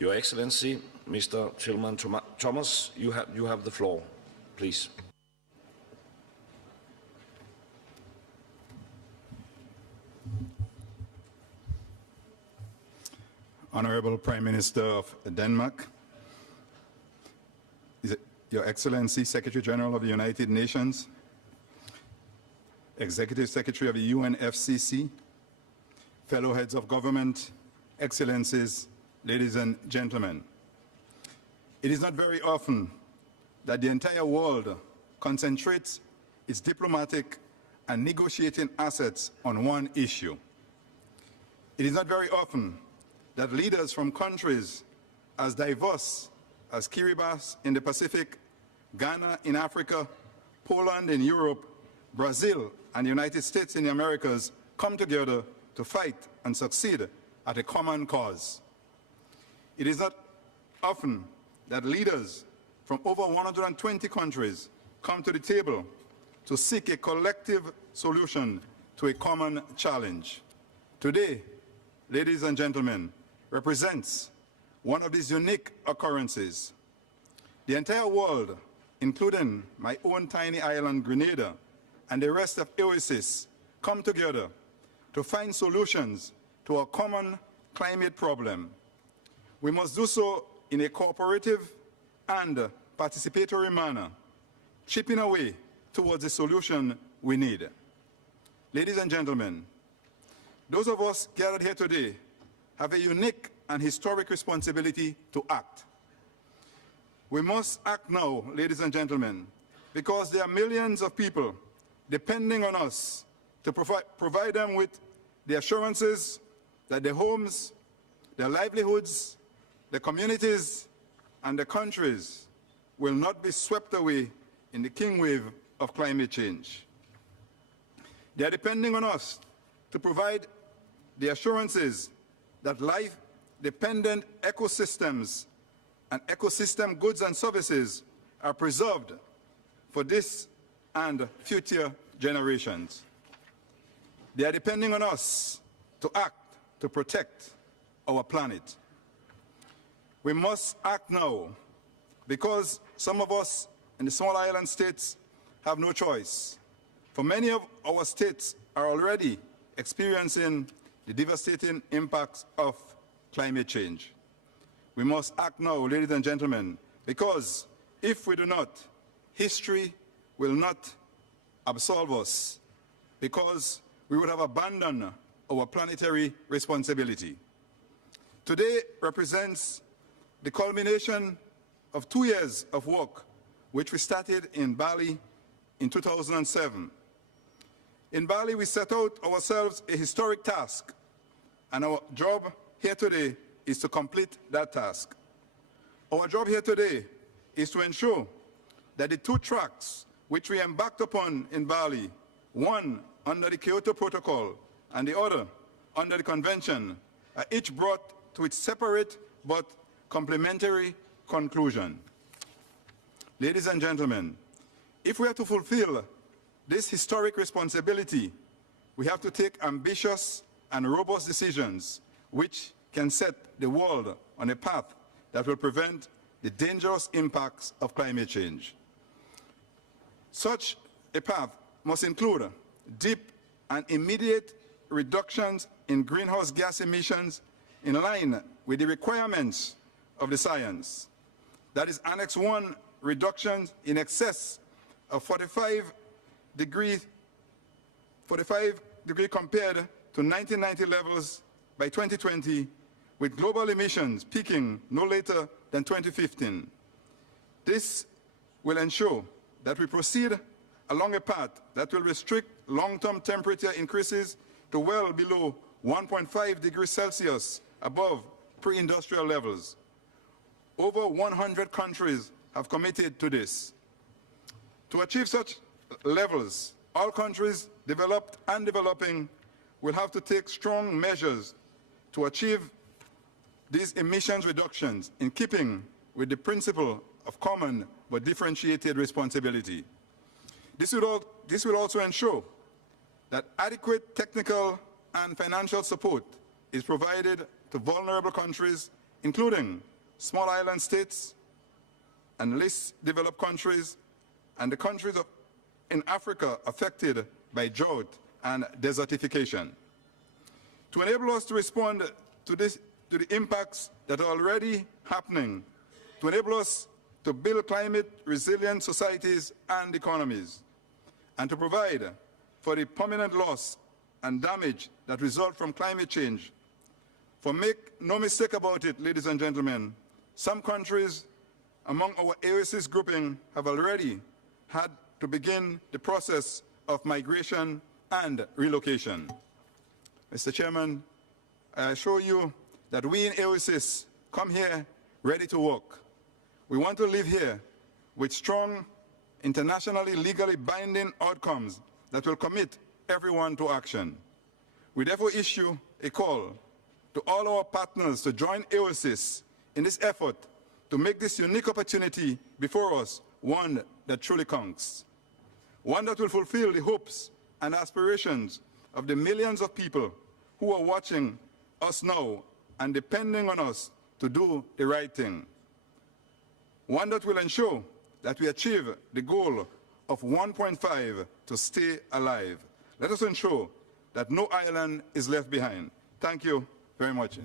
Your Excellency, Mr. Tilman Thomas, you have the floor, please. Honorable Prime Minister of Denmark, Your Excellency, Secretary General of the United Nations, Executive Secretary of the UNFCCC, fellow heads of government, Excellencies, ladies and gentlemen. It is not very often that the entire world concentrates its diplomatic and negotiating assets on one issue. It is not very often that leaders from countries as diverse as Kiribati in the Pacific, Ghana in Africa, Poland in Europe, Brazil and the United States in the Americas come together to fight and succeed at a common cause. It is not often that leaders from over 120 countries come to the table to seek a collective solution to a common challenge. Today, ladies and gentlemen, represents one of these unique occurrences. The entire world, including my own tiny island, Grenada, and the rest of OASIS, come together to find solutions to a common climate problem. We must do so in a cooperative and participatory manner, chipping away towards the solution we need. Ladies and gentlemen, those of us gathered here today have a unique and historic responsibility to act. We must act now, ladies and gentlemen, because there are millions of people depending on us to provide them with the assurances that their homes, their livelihoods, their communities, and their countries will not be swept away in the king wave of climate change. They are depending on us to provide the assurances that life-dependent ecosystems and ecosystem goods and services are preserved for this and future generations. They are depending on us to act to protect our planet. We must act now because some of us in the small island states have no choice. For many of our states are already experiencing the devastating impacts of climate change. We must act now, ladies and gentlemen, because if we do not, history will not absolve us, because we would have abandoned our planetary responsibility. Today represents the culmination of 2 years of work, which we started in Bali in 2007. In Bali, we set out ourselves a historic task, and our job here today is to complete that task. Our job here today is to ensure that the 2 tracks which we embarked upon in Bali, one under the Kyoto Protocol and the other under the Convention, are each brought to its separate but complementary conclusion. Ladies and gentlemen, if we are to fulfill this historic responsibility, we have to take ambitious and robust decisions which can set the world on a path that will prevent the dangerous impacts of climate change. Such a path must include deep and immediate reductions in greenhouse gas emissions in line with the requirements of the science. That is Annex 1 reductions in excess of 45 degrees compared to 1990 levels by 2020, with global emissions peaking no later than 2015. This will ensure that we proceed along a path that will restrict long-term temperature increases to well below 1.5 degrees Celsius above pre-industrial levels. Over 100 countries have committed to this. To achieve such levels, all countries, developed and developing, will have to take strong measures to achieve these emissions reductions in keeping with the principle of common but differentiated responsibility. This will also ensure that adequate technical and financial support is provided to vulnerable countries including small island states and least developed countries and the countries in Africa affected by drought and desertification. To enable us to respond to the impacts that are already happening, to enable us to build climate-resilient societies and economies, and to provide for the permanent loss and damage that result from climate change. For make no mistake about it, ladies and gentlemen, some countries among our AOSIS grouping have already had to begin the process of migration and relocation. Mr. Chairman, I assure you that we in AOSIS come here ready to work. We want to live here with strong, internationally legally binding outcomes that will commit everyone to action. We therefore issue a call to all our partners to join AOSIS in this effort to make this unique opportunity before us one that truly counts, one that will fulfill the hopes and aspirations of the millions of people who are watching us now and depending on us to do the right thing, one that will ensure that we achieve the goal of 1.5 to stay alive. Let us ensure that no island is left behind. Thank you very much.